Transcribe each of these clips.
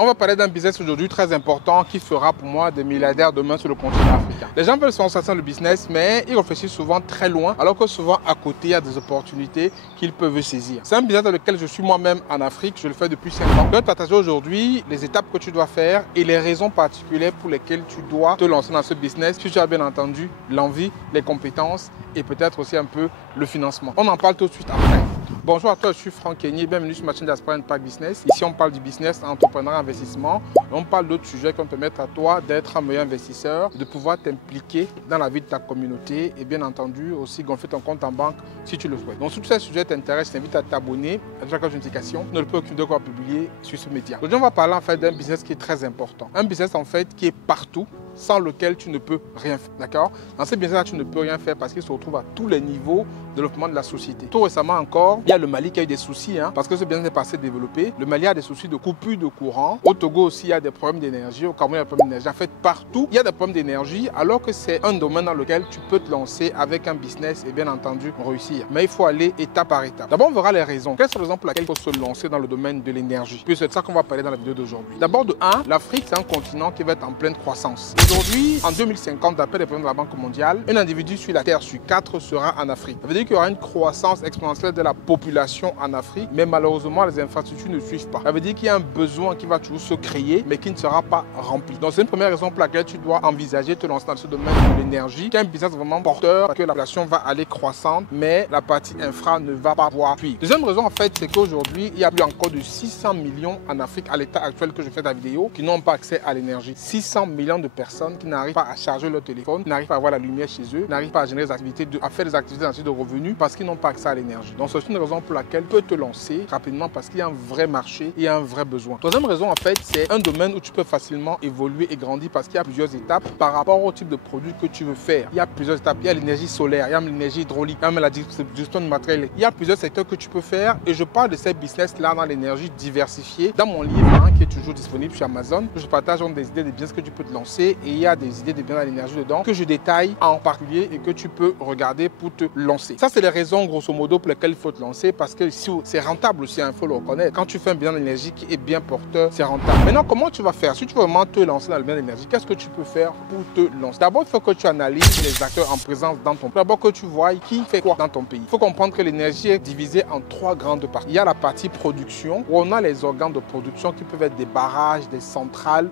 On va parler d'un business aujourd'hui très important qui fera pour moi des milliardaires demain sur le continent africain. Les gens veulent se lancer dans le business, mais ils réfléchissent souvent très loin, alors que souvent à côté, il y a des opportunités qu'ils peuvent saisir. C'est un business dans lequel je suis moi-même en Afrique, je le fais depuis 5 ans. Je vais te partager aujourd'hui les étapes que tu dois faire et les raisons particulières pour lesquelles tu dois te lancer dans ce business, si tu as bien entendu l'envie, les compétences et peut-être aussi un peu le financement. On en parle tout de suite après. Bonjour à toi, je suis Franck Kenny, bienvenue sur ma chaîne Diaspora Impact Business. Ici, on parle du business, entrepreneuriat, investissement. On parle d'autres sujets qui vont permettre à toi d'être un meilleur investisseur, de pouvoir t'impliquer dans la vie de ta communauté et bien entendu aussi gonfler ton compte en banque si tu le souhaites. Donc, si tous ces sujets t'intéressent, je t'invite à t'abonner, à chaque notification, ne le peux aucune de quoi publier sur ce média. Aujourd'hui, on va parler en fait d'un business qui est très important. Un business en fait qui est partout, sans lequel tu ne peux rien faire. D'accord? Dans ce business-là, tu ne peux rien faire parce qu'il se retrouve à tous les niveaux de développement de la société. Tout récemment encore, il y a le Mali qui a eu des soucis parce que ce business n'est pas assez développé. Le Mali a des soucis de coupure de courant. Au Togo aussi, il y a des problèmes d'énergie. Au Cameroun, il y a des problèmes d'énergie. En fait, partout, il y a des problèmes d'énergie alors que c'est un domaine dans lequel tu peux te lancer avec un business et bien entendu réussir. Mais il faut aller étape par étape. D'abord, on verra les raisons. Quelles sont les raisons pour lesquelles il faut se lancer dans le domaine de l'énergie? Puis c'est de ça qu'on va parler dans la vidéo d'aujourd'hui. D'abord, de 1, l'Afrique, c'est un continent qui va être en pleine croissance. Aujourd'hui, en 2050, d'après les prévisions de la Banque mondiale, un individu sur la Terre sur 4 sera en Afrique. Ça veut dire qu'il y aura une croissance exponentielle de la population en Afrique, mais malheureusement, les infrastructures ne suivent pas. Ça veut dire qu'il y a un besoin qui va toujours se créer, mais qui ne sera pas rempli. Donc, c'est une première raison pour laquelle tu dois envisager de te lancer dans ce domaine de l'énergie, qui est un business vraiment porteur, parce que la population va aller croissante, mais la partie infra ne va pas pouvoir suivre. Deuxième raison, en fait, c'est qu'aujourd'hui, il y a plus encore de 600 millions en Afrique, à l'état actuel que je fais la vidéo, qui n'ont pas accès à l'énergie. 600 millions de personnes qui n'arrivent pas à charger leur téléphone, n'arrivent pas à avoir la lumière chez eux, n'arrivent pas à générer des activités, à faire des activités de revenus parce qu'ils n'ont pas accès à l'énergie. Donc c'est une raison pour laquelle tu peux te lancer rapidement parce qu'il y a un vrai marché et un vrai besoin. Troisième raison en fait, c'est un domaine où tu peux facilement évoluer et grandir parce qu'il y a plusieurs étapes par rapport au type de produit que tu veux faire. Il y a plusieurs étapes. Il y a l'énergie solaire, il y a l'énergie hydraulique, il y a la distribution de matériel. Il y a plusieurs secteurs que tu peux faire et je parle de ces business-là dans l'énergie diversifiée dans mon livre qui est toujours disponible sur Amazon. Je partage des idées de business que tu peux te lancer et il y a des idées de bien dans l'énergie dedans que je détaille en particulier et que tu peux regarder pour te lancer. Ça, c'est les raisons grosso modo pour lesquelles il faut te lancer parce que c'est rentable aussi, il faut le reconnaître. Quand tu fais un bilan d'énergie qui est bien porteur, c'est rentable. Maintenant, comment tu vas faire? Si tu veux vraiment te lancer dans le bilan d'énergie, qu'est-ce que tu peux faire pour te lancer? D'abord, il faut que tu analyses les acteurs en présence dans ton pays. D'abord, que tu vois qui fait quoi dans ton pays. Il faut comprendre que l'énergie est divisée en 3 grandes parties. Il y a la partie production où on a les organes de production qui peuvent être des barrages, des centrales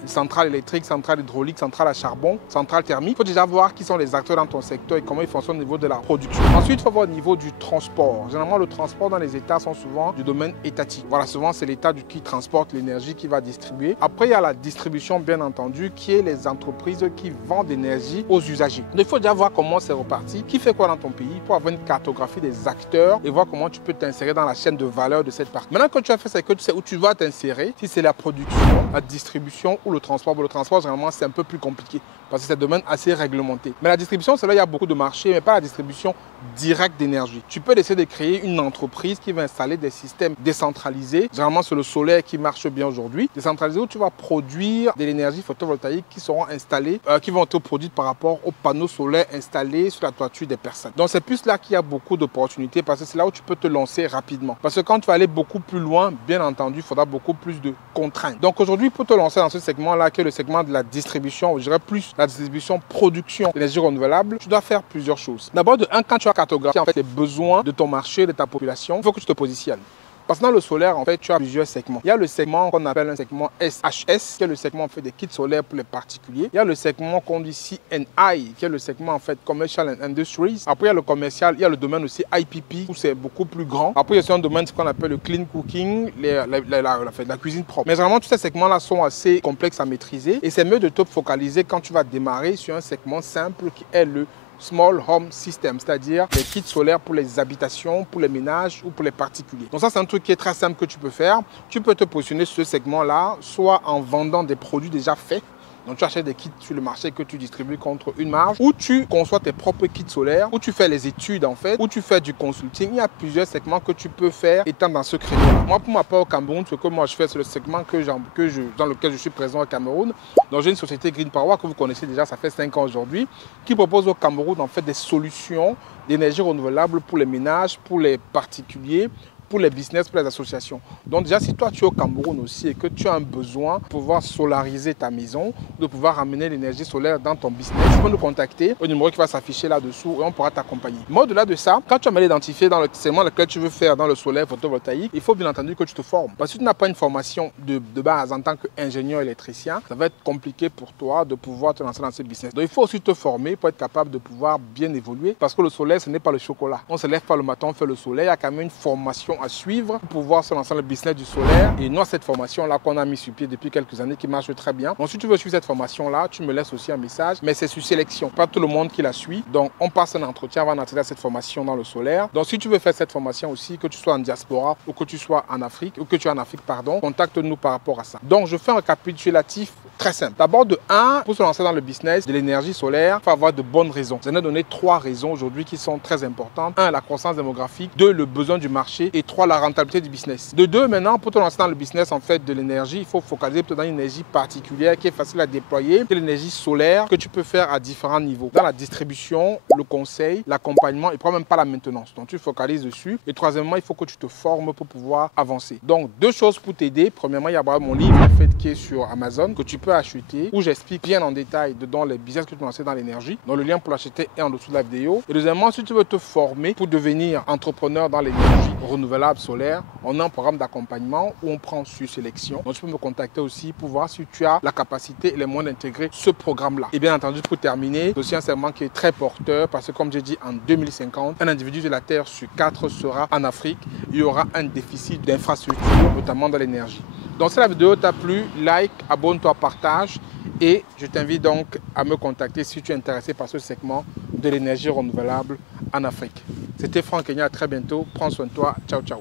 électriques, centrales hydrauliques, centrales à charbon, centrales thermiques. Il faut déjà voir qui sont les acteurs dans ton secteur et comment ils fonctionnent au niveau de la production. Ensuite, il faut voir au niveau du transport. Généralement, le transport dans les États sont souvent du domaine étatique. Voilà, souvent c'est l'État qui transporte l'énergie, qui va distribuer. Après, il y a la distribution, bien entendu, qui est les entreprises qui vendent l'énergie aux usagers. Donc, il faut déjà voir comment c'est reparti, qui fait quoi dans ton pays pour avoir une cartographie des acteurs et voir comment tu peux t'insérer dans la chaîne de valeur de cette partie. Maintenant que tu as fait ça, que tu sais où tu vas t'insérer, si c'est la production, la distribution ou le transport. Bon, le transport, généralement, c'est un peu plus compliqué parce que c'est un domaine assez réglementé. Mais la distribution, c'est là, il y a beaucoup de marchés, mais pas la distribution directe d'énergie. Tu peux essayer de créer une entreprise qui va installer des systèmes décentralisés. Généralement, c'est le solaire qui marche bien aujourd'hui. Décentralisé où tu vas produire de l'énergie photovoltaïque qui seront installées, qui vont être produites par rapport aux panneaux solaires installés sur la toiture des personnes. Donc, c'est plus là qu'il y a beaucoup d'opportunités parce que c'est là où tu peux te lancer rapidement. Parce que quand tu vas aller beaucoup plus loin, bien entendu, il faudra beaucoup plus de contraintes. Donc, aujourd'hui, pour te lancer dans ce segment-là, qui est le segment de la distribution, je dirais plus la distribution production d'énergie renouvelable, tu dois faire plusieurs choses. D'abord, de un, quand tu as cartographié en fait les besoins de ton marché, de ta population, il faut que tu te positionnes. Parce que dans le solaire, en fait, tu as plusieurs segments. Il y a le segment qu'on appelle un segment SHS, qui est le segment en fait, des kits solaires pour les particuliers. Il y a le segment qu'on dit CNI, qui est le segment en fait Commercial and Industries. Après, il y a le commercial, il y a le domaine aussi IPP, où c'est beaucoup plus grand. Après, il y a un domaine qu'on appelle le clean cooking, la cuisine propre. Mais vraiment, tous ces segments-là sont assez complexes à maîtriser. Et c'est mieux de te focaliser quand tu vas démarrer sur un segment simple qui est le Small Home System, c'est-à-dire les kits solaires pour les habitations, pour les ménages ou pour les particuliers. Donc ça, c'est un truc qui est très simple que tu peux faire. Tu peux te positionner sur ce segment-là, soit en vendant des produits déjà faits. Donc tu achètes des kits sur le marché que tu distribues contre une marge, ou tu conçois tes propres kits solaires, ou tu fais les études en fait, ou tu fais du consulting. Il y a plusieurs segments que tu peux faire étant dans ce créneau. Moi, pour ma part au Cameroun, ce que moi je fais, c'est le segment dans lequel je suis présent au Cameroun. Donc j'ai une société Green Power que vous connaissez déjà, ça fait 5 ans aujourd'hui, qui propose au Cameroun en fait des solutions d'énergie renouvelable pour les ménages, pour les particuliers, pour les business, pour les associations. Donc déjà, si toi tu es au Cameroun aussi et que tu as un besoin de pouvoir solariser ta maison, de pouvoir amener l'énergie solaire dans ton business, tu peux nous contacter au numéro qui va s'afficher là-dessous et on pourra t'accompagner. Mais au-delà de ça, quand tu as mal identifié dans le segment lequel tu veux faire dans le solaire photovoltaïque, il faut bien entendu que tu te formes. Parce que si tu n'as pas une formation de base en tant qu'ingénieur électricien, ça va être compliqué pour toi de pouvoir te lancer dans ce business. Donc il faut aussi te former pour être capable de pouvoir bien évoluer parce que le solaire, ce n'est pas le chocolat. On ne se lève pas le matin, on fait le solaire, il y a quand même une formation à suivre pour pouvoir se lancer dans le business du solaire. Et nous, cette formation-là qu'on a mis sur pied depuis quelques années qui marche très bien. Donc si tu veux suivre cette formation-là, tu me laisses aussi un message, mais c'est sur sélection. Pas tout le monde qui la suit. Donc on passe un entretien avant d'entrer à cette formation dans le solaire. Donc si tu veux faire cette formation aussi, que tu sois en diaspora ou que tu sois en Afrique, ou que tu es en Afrique, pardon, contacte-nous par rapport à ça. Donc je fais un récapitulatif très simple. D'abord, de 1, pour se lancer dans le business de l'énergie solaire, il faut avoir de bonnes raisons. Je vais donner 3 raisons aujourd'hui qui sont très importantes. 1, la croissance démographique. 2, le besoin du marché. Et 3, la rentabilité du business. De 2, maintenant, pour te lancer dans le business en fait de l'énergie, il faut focaliser dans une énergie particulière qui est facile à déployer. C'est l'énergie solaire que tu peux faire à différents niveaux. Dans la distribution, le conseil, l'accompagnement et même pas la maintenance. Donc tu focalises dessus. Et troisièmement, il faut que tu te formes pour pouvoir avancer. Donc 2 choses pour t'aider. Premièrement, il y a mon livre en fait qui est sur Amazon que tu peux acheter où j'explique bien en détail dedans les business que tu peux lancer dans l'énergie. Donc le lien pour l'acheter est en dessous de la vidéo. Et deuxièmement, si tu veux te former pour devenir entrepreneur dans l'énergie renouvelable solaire, on a un programme d'accompagnement où on prend sur sélection. Donc tu peux me contacter aussi pour voir si tu as la capacité et les moyens d'intégrer ce programme-là. Et bien entendu, pour terminer, c'est aussi un segment qui est très porteur parce que comme j'ai dit, en 2050, un individu de la Terre sur 4 sera en Afrique. Il y aura un déficit d'infrastructures, notamment dans l'énergie. Donc si la vidéo t'a plu, like, abonne-toi, partage et je t'invite donc à me contacter si tu es intéressé par ce segment de l'énergie renouvelable en Afrique. C'était Franck Kenya, à très bientôt. Prends soin de toi. Ciao, ciao.